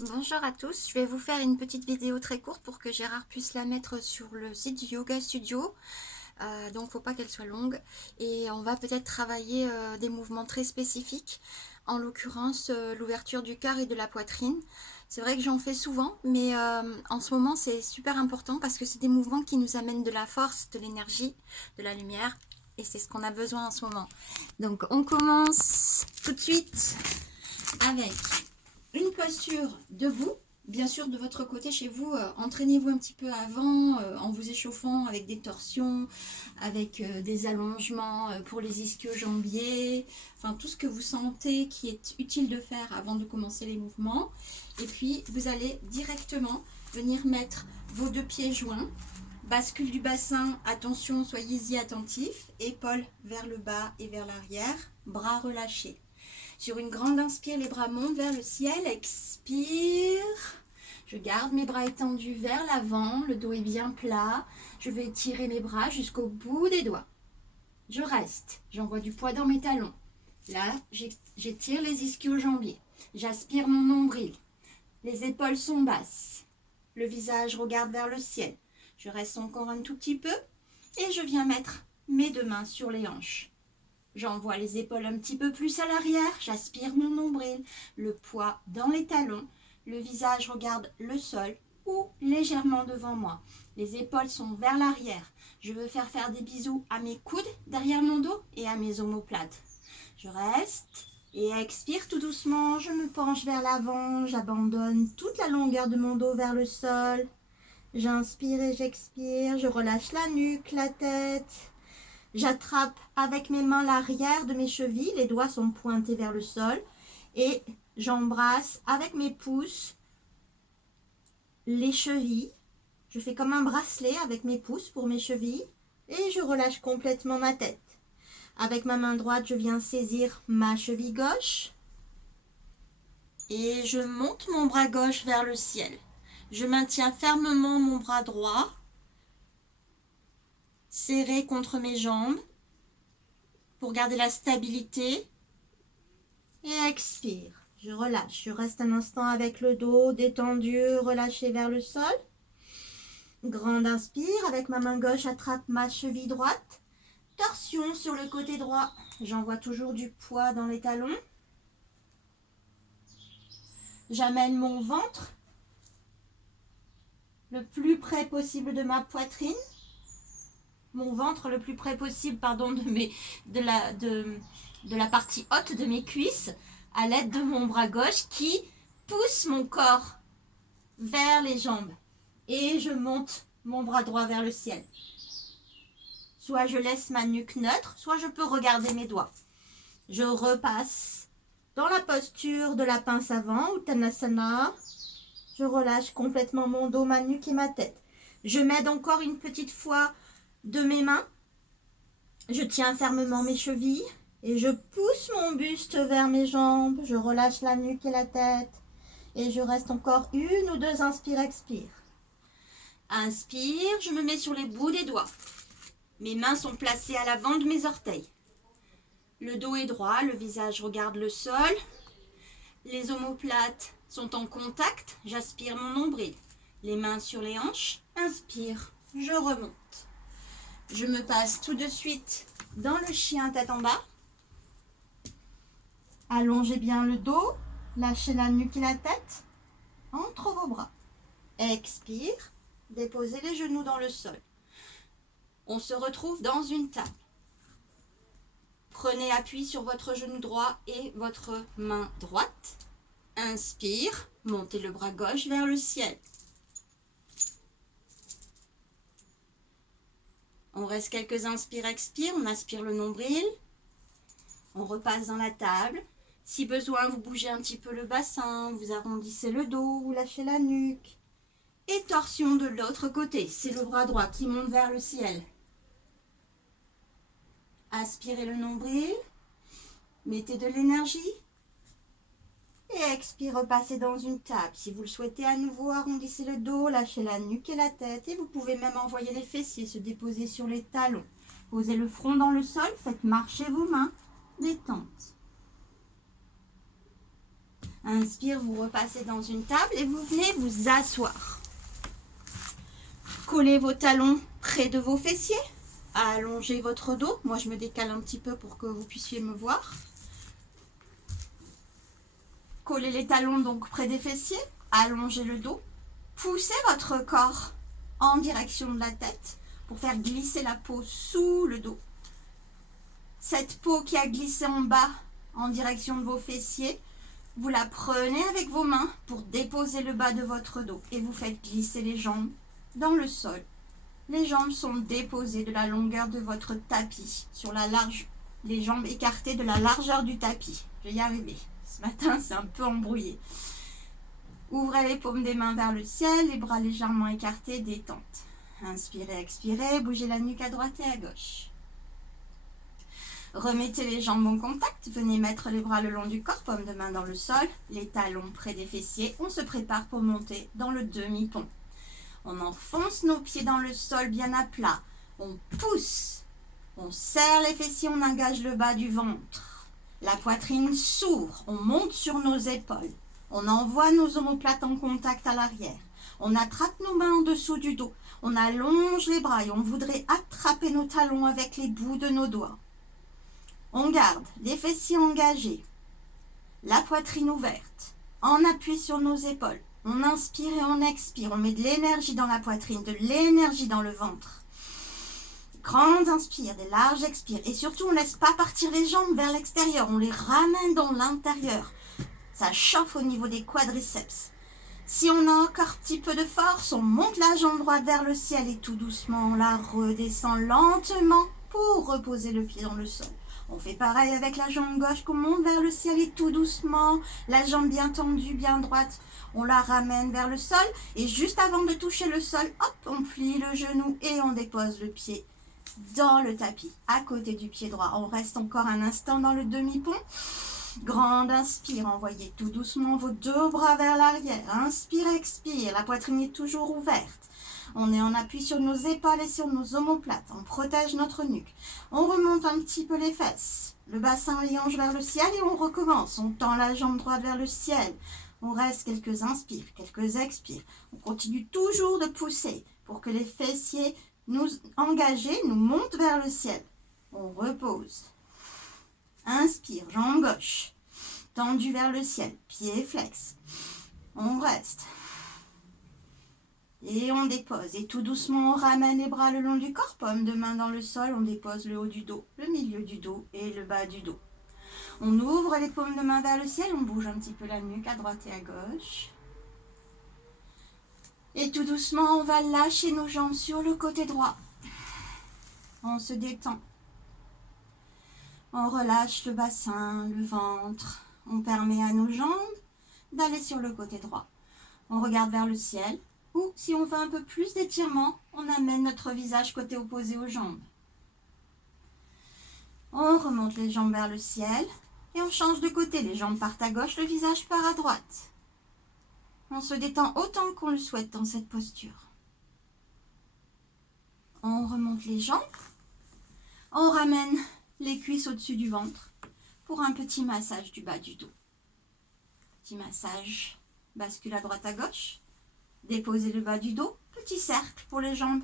Bonjour à tous, je vais vous faire une petite vidéo très courte pour que Gérard puisse la mettre sur le site du Yoga Studio. Donc faut pas qu'elle soit longue. Et on va peut-être travailler des mouvements très spécifiques, en l'occurrence l'ouverture du cœur et de la poitrine. C'est vrai que j'en fais souvent, mais en ce moment c'est super important parce que c'est des mouvements qui nous amènent de la force, de l'énergie, de la lumière. Et c'est ce qu'on a besoin en ce moment. Donc on commence tout de suite avec une posture debout. Bien sûr, de votre côté, chez vous, entraînez-vous un petit peu avant en vous échauffant avec des torsions, avec des allongements pour les ischio-jambiers, enfin tout ce que vous sentez qui est utile de faire avant de commencer les mouvements. Et puis, vous allez directement venir mettre vos deux pieds joints, bascule du bassin, attention, soyez-y attentifs, épaules vers le bas et vers l'arrière, bras relâchés. Sur une grande inspire, les bras montent vers le ciel. Expire. Je garde mes bras étendus vers l'avant. Le dos est bien plat. Je vais étirer mes bras jusqu'au bout des doigts. Je reste. J'envoie du poids dans mes talons. Là, j'étire les ischio-jambiers. J'aspire mon nombril. Les épaules sont basses. Le visage regarde vers le ciel. Je reste encore un tout petit peu et je viens mettre mes deux mains sur les hanches. J'envoie les épaules un petit peu plus à l'arrière, j'aspire mon nombril, le poids dans les talons, le visage regarde le sol ou légèrement devant moi. Les épaules sont vers l'arrière. Je veux faire des bisous à mes coudes derrière mon dos et à mes omoplates. Je reste et expire tout doucement. Je me penche vers l'avant, j'abandonne toute la longueur de mon dos vers le sol. J'inspire et j'expire, je relâche la nuque, la tête. J'attrape avec mes mains l'arrière de mes chevilles, les doigts sont pointés vers le sol et j'embrasse avec mes pouces les chevilles. Je fais comme un bracelet avec mes pouces pour mes chevilles et je relâche complètement ma tête. Avec ma main droite, je viens saisir ma cheville gauche et je monte mon bras gauche vers le ciel. Je maintiens fermement mon bras droit serré contre mes jambes pour garder la stabilité. Et expire. Je relâche. Je reste un instant avec le dos détendu, relâché vers le sol. Grande inspire. Avec ma main gauche, attrape ma cheville droite. Torsion sur le côté droit. J'envoie toujours du poids dans les talons. J'amène mon ventre le plus près possible de ma poitrine. Mon ventre le plus près possible, de la partie haute de mes cuisses à l'aide de mon bras gauche qui pousse mon corps vers les jambes et je monte mon bras droit vers le ciel. Soit je laisse ma nuque neutre, soit je peux regarder mes doigts. Je repasse dans la posture de la pince avant, Uttanasana. Je relâche complètement mon dos, ma nuque et ma tête. Je m'aide encore une petite fois de mes mains. Je tiens fermement mes chevilles et je pousse mon buste vers mes jambes. Je relâche la nuque et la tête. Et je reste encore une ou deux inspire-expire. Inspire, je me mets sur les bouts des doigts. Mes mains sont placées à l'avant de mes orteils. Le dos est droit, le visage regarde le sol. Les omoplates sont en contact. J'aspire mon nombril. Les mains sur les hanches. Inspire, je remonte. Je me passe tout de suite dans le chien tête en bas. Allongez bien le dos. Lâchez la nuque et la tête entre vos bras. Expire. Déposez les genoux dans le sol. On se retrouve dans une table. Prenez appui sur votre genou droit et votre main droite. Inspire, montez le bras gauche vers le ciel. On reste quelques inspire-expire, on aspire le nombril. On repasse dans la table. Si besoin, vous bougez un petit peu le bassin, vous arrondissez le dos, vous lâchez la nuque. Et torsion de l'autre côté, c'est le bras droit qui monte vers le ciel. Aspirez le nombril, mettez de l'énergie et expire, repassez dans une table. Si vous le souhaitez à nouveau, arrondissez le dos, lâchez la nuque et la tête et vous pouvez même envoyer les fessiers se déposer sur les talons. Posez le front dans le sol, faites marcher vos mains, détente. Inspire, vous repassez dans une table et vous venez vous asseoir. Collez vos talons près de vos fessiers. Allongez votre dos. Moi, je me décale un petit peu pour que vous puissiez me voir. Collez les talons donc près des fessiers. Allongez le dos. Poussez votre corps en direction de la tête pour faire glisser la peau sous le dos. Cette peau qui a glissé en bas en direction de vos fessiers, vous la prenez avec vos mains pour déposer le bas de votre dos et vous faites glisser les jambes dans le sol. Les jambes sont déposées de la longueur de votre tapis sur la large, les jambes écartées de la largeur du tapis. Je vais y arriver. Ce matin, c'est un peu embrouillé. Ouvrez les paumes des mains vers le ciel, les bras légèrement écartés, détente. Inspirez, expirez, bougez la nuque à droite et à gauche. Remettez les jambes en contact, venez mettre les bras le long du corps, paumes de main dans le sol, les talons près des fessiers. On se prépare pour monter dans le demi-pont. On enfonce nos pieds dans le sol bien à plat. On pousse, on serre les fessiers, on engage le bas du ventre. La poitrine s'ouvre, on monte sur nos épaules. On envoie nos omoplates en contact à l'arrière. On attrape nos mains en dessous du dos. On allonge les bras et on voudrait attraper nos talons avec les bouts de nos doigts. On garde les fessiers engagés, la poitrine ouverte, en appui sur nos épaules. On inspire et on expire. On met de l'énergie dans la poitrine, de l'énergie dans le ventre. Grandes inspires, des larges expires. Et surtout, on ne laisse pas partir les jambes vers l'extérieur. On les ramène dans l'intérieur. Ça chauffe au niveau des quadriceps. Si on a encore un petit peu de force, on monte la jambe droite vers le ciel et tout doucement, on la redescend lentement pour reposer le pied dans le sol. On fait pareil avec la jambe gauche qu'on monte vers le ciel et tout doucement, la jambe bien tendue, bien droite, on la ramène vers le sol et juste avant de toucher le sol, hop, on plie le genou et on dépose le pied dans le tapis, à côté du pied droit. On reste encore un instant dans le demi-pont. Grande inspire, envoyez tout doucement vos deux bras vers l'arrière. Inspire, expire, la poitrine est toujours ouverte. On est en appui sur nos épaules et sur nos omoplates. On protège notre nuque. On remonte un petit peu les fesses. Le bassin les hanches vers le ciel et on recommence. On tend la jambe droite vers le ciel. On reste quelques inspires, quelques expires. On continue toujours de pousser pour que les fessiers nous engagés nous montent vers le ciel. On repose. Inspire, jambe gauche. Tendue vers le ciel, pied flex. On reste. Et on dépose. Et tout doucement, on ramène les bras le long du corps. Paume de main dans le sol. On dépose le haut du dos, le milieu du dos et le bas du dos. On ouvre les paumes de main vers le ciel. On bouge un petit peu la nuque à droite et à gauche. Et tout doucement, on va lâcher nos jambes sur le côté droit. On se détend. On relâche le bassin, le ventre. On permet à nos jambes d'aller sur le côté droit. On regarde vers le ciel. Ou si on veut un peu plus d'étirement, on amène notre visage côté opposé aux jambes. On remonte les jambes vers le ciel et on change de côté. Les jambes partent à gauche, le visage part à droite. On se détend autant qu'on le souhaite dans cette posture. On remonte les jambes. On ramène les cuisses au-dessus du ventre pour un petit massage du bas du dos. Petit massage, bascule à droite à gauche. Déposez le bas du dos, petit cercle pour les jambes.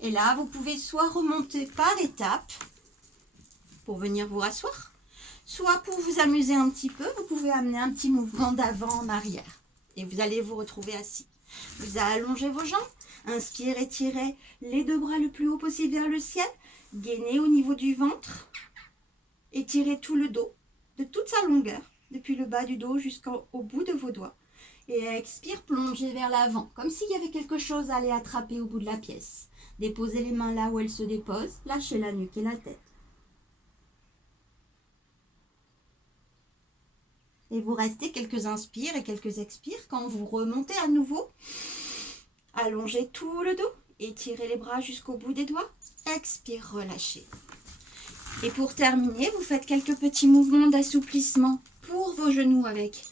Et là, vous pouvez soit remonter par étapes pour venir vous rasseoir, soit pour vous amuser un petit peu, vous pouvez amener un petit mouvement d'avant en arrière. Et vous allez vous retrouver assis. Vous allongez vos jambes, inspirez, étirez les deux bras le plus haut possible vers le ciel, gainez au niveau du ventre, étirez tout le dos de toute sa longueur, depuis le bas du dos jusqu'au bout de vos doigts. Et expire, plongez vers l'avant, comme s'il y avait quelque chose à aller attraper au bout de la pièce. Déposez les mains là où elles se déposent, lâchez la nuque et la tête. Et vous restez quelques inspires et quelques expires. Quand vous remontez à nouveau, allongez tout le dos, étirez les bras jusqu'au bout des doigts. Expire, relâchez. Et pour terminer, vous faites quelques petits mouvements d'assouplissement pour vos genoux avec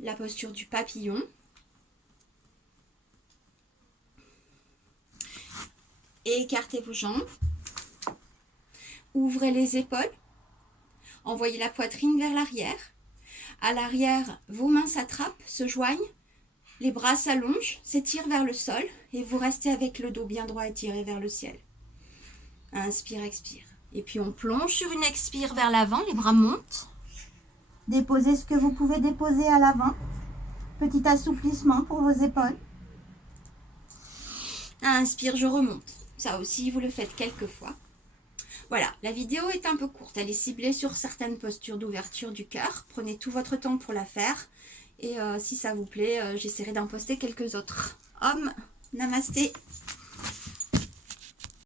la posture du papillon. Et écartez vos jambes. Ouvrez les épaules. Envoyez la poitrine vers l'arrière. À l'arrière, vos mains s'attrapent, se joignent. Les bras s'allongent, s'étirent vers le sol et vous restez avec le dos bien droit étiré vers le ciel. Inspire, expire. Et puis on plonge sur une expire vers l'avant, les bras montent. Déposez ce que vous pouvez déposer à l'avant. Petit assouplissement pour vos épaules. Inspire, je remonte. Ça aussi, vous le faites quelques fois. Voilà, la vidéo est un peu courte. Elle est ciblée sur certaines postures d'ouverture du cœur. Prenez tout votre temps pour la faire. Et si ça vous plaît, j'essaierai d'en poster quelques autres. Om, namasté.